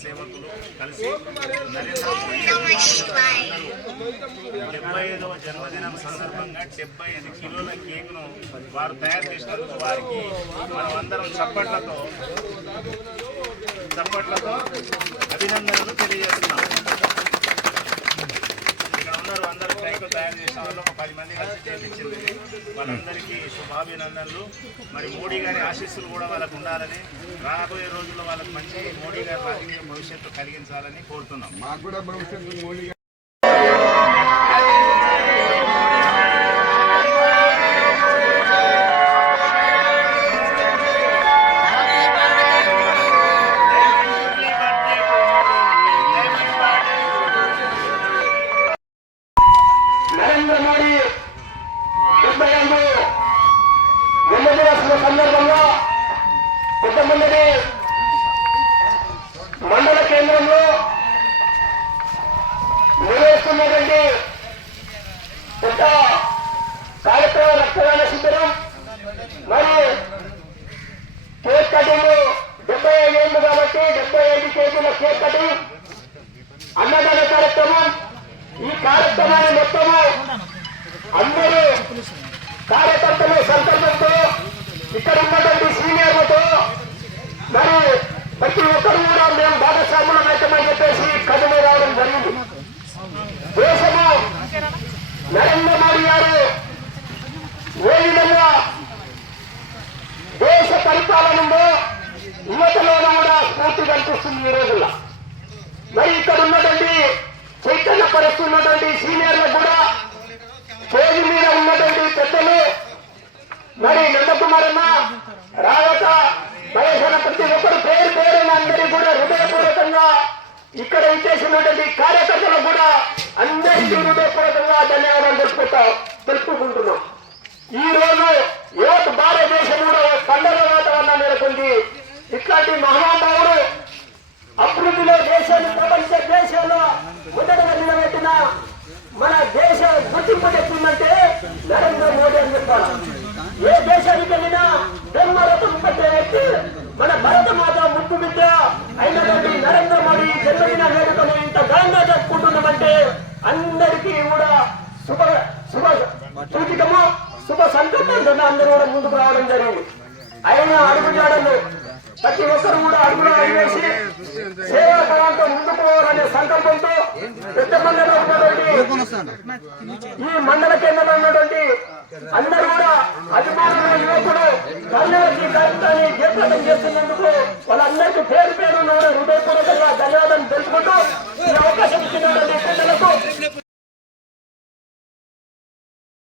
సేవకులు కలిసి డెబ్బై ఐదవ జన్మదినం సందర్భంగా డెబ్బై ఐదు కిలోల కేక్ను వారు తయారు చేసినందుకు వారికి మనమందరం చప్పట్లతో చప్పట్లతో అభినందనలు తెలియజేస్తున్నాం తయారు చేసిన వాళ్ళు ఒక పది మంది కలిసి చేయించింది వాళ్ళందరికీ శుభాభినందనలు. మరి మోడీ గారి ఆశీస్సులు కూడా వాళ్ళకు ఉండాలని రాబోయే రోజుల్లో వాళ్ళకి మంచి మోడీ గారి రాజకీయ భవిష్యత్తు కలిగించాలని కోరుతున్నాం. కేంద్రంలో నిర్వహిస్తున్నటువంటి పెద్ద కార్యక్రమ రక్తదాన శిబిరం మరియు కేక్ కటింగ్ డెబ్బై ఐదు ఏళ్ళు కాబట్టి డెబ్బై ఐదు కేజీల కేక్ కటింగ్ అన్నదాన కార్యక్రమం. ఈ కార్యక్రమాన్ని మొత్తము అందరూ కార్యకర్తలు సంకల్పంతో ఇక్కడ ఉన్నటువంటి సీనియర్లతో మరి ప్రతి ఒక్కరు కూడా మేము భాగస్వామి అవుతామని చెప్పేసి కథలు రావడం జరిగింది. దేశము నరేంద్ర మోడీ గారు ఏ విధంగా దేశ పరిపాలన ఉందో యువతలోనూ కూడా స్ఫూర్తి కనిపిస్తుంది ఈ రోజుల్లో. మరి ఇక్కడ ఉన్నటువంటి చైతన్య పరుస్తున్నటువంటి సీనియర్లు కూడా స్టేజ్ మీద ఉన్నటువంటి పెద్దలు మరి నందకుమారమ్మ రావత వయసున్న ప్రతి ఒక్కరు పేరు పేరున అందరికీ కూడా హృదయపూర్వకంగా ఇక్కడ ఇచ్చేసినటువంటి కార్యకర్తలకు కూడా అందరికీ హృదయపూర్వకంగా ధన్యవాదాలు తెలుపుకుంటా తెలుపుకుంటున్నాం. ఈ రోజు యువత భారతదేశంలో పండగ వాతావరణం నెలకొంది. ఇట్లాంటి మహానుభావుడు అభివృద్ధిలో దేశాన్ని ప్రపంచ దేశంలో మొదటగా నిలబెట్టిన మన దేశ గుర్తింపు చెప్తుందంటే నరేంద్ర మోడీ అని చెప్పాలి. ఏ దేశానికి జరిగిన మోడీ ఇంత ఘనంగా జరుపుకుంటున్నామంటే అందరికీ కూడా శుభ శుభ సూచికము శుభ సంకల్పంతో అందరూ కూడా ముందుకు రావడం జరిగింది. ఆయన అడుగుజాడలు ప్రతి ఒక్కరు కూడా అడుగులో అడిగేసి సేవా కళంతో ముందుకు పోవాలనే సంకల్పంతో పెద్ద మండలంలో ఉన్నటువంటి ఈ మండల కేంద్రంలో ఉన్నటువంటి అందరూ కూడా అధికారులు యువకులు కార్యక్రమం చేస్తున్నందుకు వాళ్ళందరికీ పేరు పేరు ఉన్నారు హృదయపూర్వకంగా ధన్యవాదాలు తెలుసుకుంటున్నాను